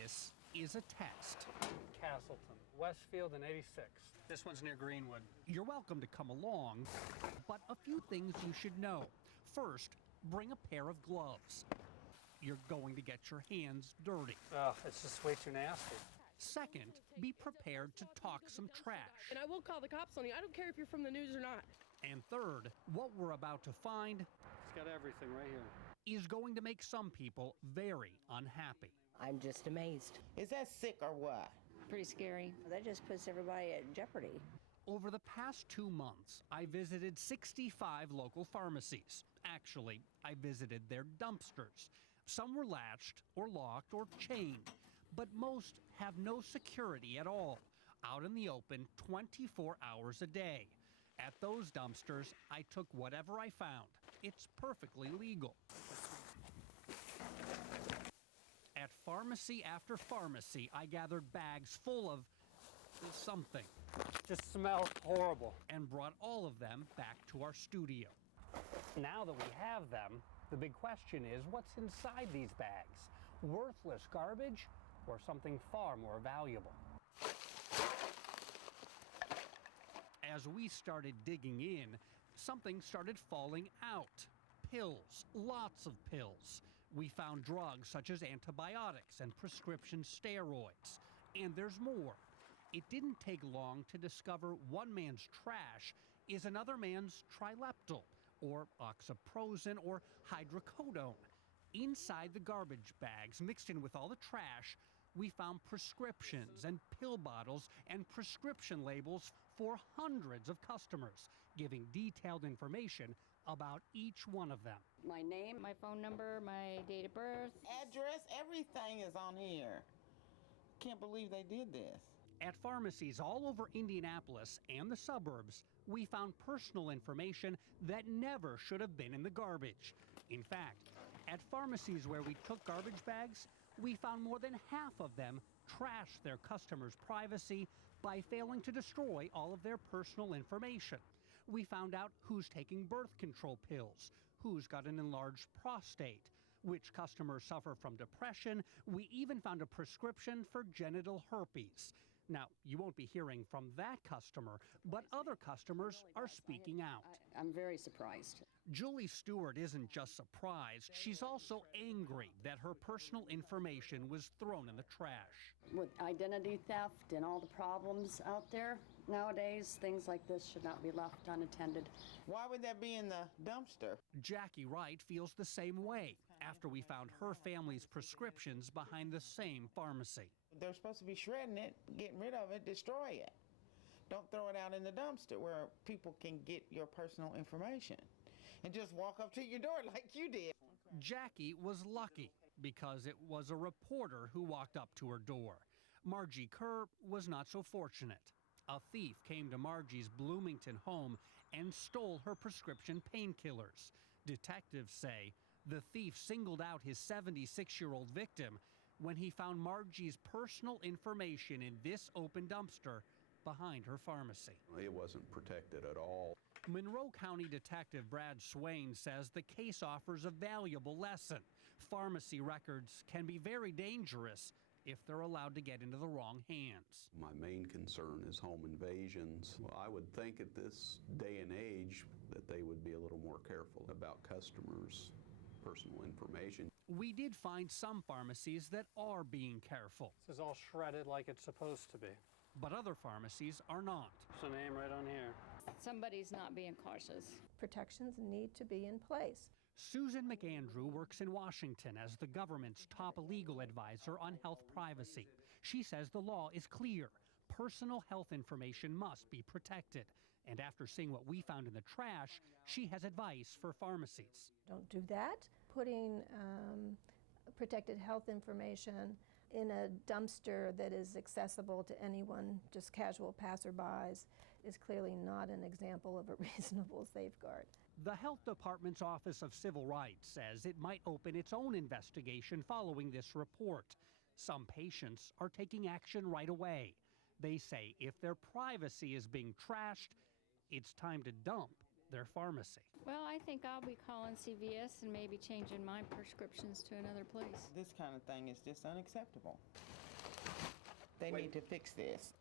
This is a test. Castleton, Westfield and 86th. This one's near Greenwood. You're welcome to come along, but a few things you should know. First, bring a pair of gloves. You're going to get your hands dirty. Ugh, it's just way too nasty. Second, be prepared to talk some trash. And I will call the cops on you. I don't care if you're from the news or not. And third, what we're about to find It's got everything right here. is going to make some people very unhappy. I'm just amazed. Is that sick or what? Pretty scary. That just puts everybody at jeopardy. Over the past 2 months, I visited 65 local pharmacies. Actually, I visited their dumpsters. Some were latched or locked or chained, but most have no security at all, out in the open 24 hours a day. At those dumpsters, I took whatever I found. It's perfectly legal. At pharmacy after pharmacy, I gathered bags full of something. Just smells horrible. And brought all of them back to our studio. Now that we have them, the big question is, what's inside these bags? Worthless garbage or something far more valuable? As we started digging in, something started falling out. Pills, lots of pills. We found drugs such as antibiotics and prescription steroids. And there's more. It didn't take long to discover one man's trash is another man's trileptal, or oxyprozin, or hydrocodone. Inside the garbage bags, mixed in with all the trash, we found prescriptions and pill bottles and prescription labels for hundreds of customers, giving detailed information about each one of them. My name, my phone number, my date of birth. Address, everything is on here. Can't believe they did this. At pharmacies all over Indianapolis and the suburbs, we found personal information that never should have been in the garbage. In fact, at pharmacies where we took garbage bags, we found more than half of them trashed their customers' privacy by failing to destroy all of their personal information. We found out who's taking birth control pills, who's got an enlarged prostate, which customers suffer from depression. We even found a prescription for genital herpes. Now, you won't be hearing from that customer, but other customers are speaking out. I'm very surprised. Julie Stewart isn't just surprised, she's also angry that her personal information was thrown in the trash. With identity theft and all the problems out there nowadays, things like this should not be left unattended. Why would that be in the dumpster? Jackie Wright feels the same way after we found her family's prescriptions behind the same pharmacy. They're supposed to be shredding it, getting rid of it, destroy it. Don't throw it out in the dumpster where people can get your personal information and just walk up to your door like you did. Jackie was lucky because it was a reporter who walked up to her door. Margie Kerr was not so fortunate. A thief came to Margie's Bloomington home and stole her prescription painkillers. Detectives say the thief singled out his 76-year-old victim when he found Margie's personal information in this open dumpster behind her pharmacy. It wasn't protected at all. Monroe County Detective Brad Swain says the case offers a valuable lesson. Pharmacy records can be very dangerous if they're allowed to get into the wrong hands. My main concern is home invasions. Well, I would think at this day and age that they would be a little more careful about customers' personal information. We did find some pharmacies that are being careful. This is all shredded like it's supposed to be. But other pharmacies are not. There's a name right on here. Somebody's not being cautious. Protections need to be in place. Susan McAndrew works in Washington as the government's top legal advisor on health privacy. She says the law is clear. Personal health information must be protected. And after seeing what we found in the trash, she has advice for pharmacies. Don't do that. Putting protected health information in a dumpster that is accessible to anyone, just casual passerbys, is clearly not an example of a reasonable safeguard. The Health Department's Office of Civil Rights says it might open its own investigation following this report. Some patients are taking action right away. They say if their privacy is being trashed, it's time to dump their pharmacy. Well, I think I'll be calling CVS and maybe changing my prescriptions to another place. This kind of thing is just unacceptable. They need to fix this.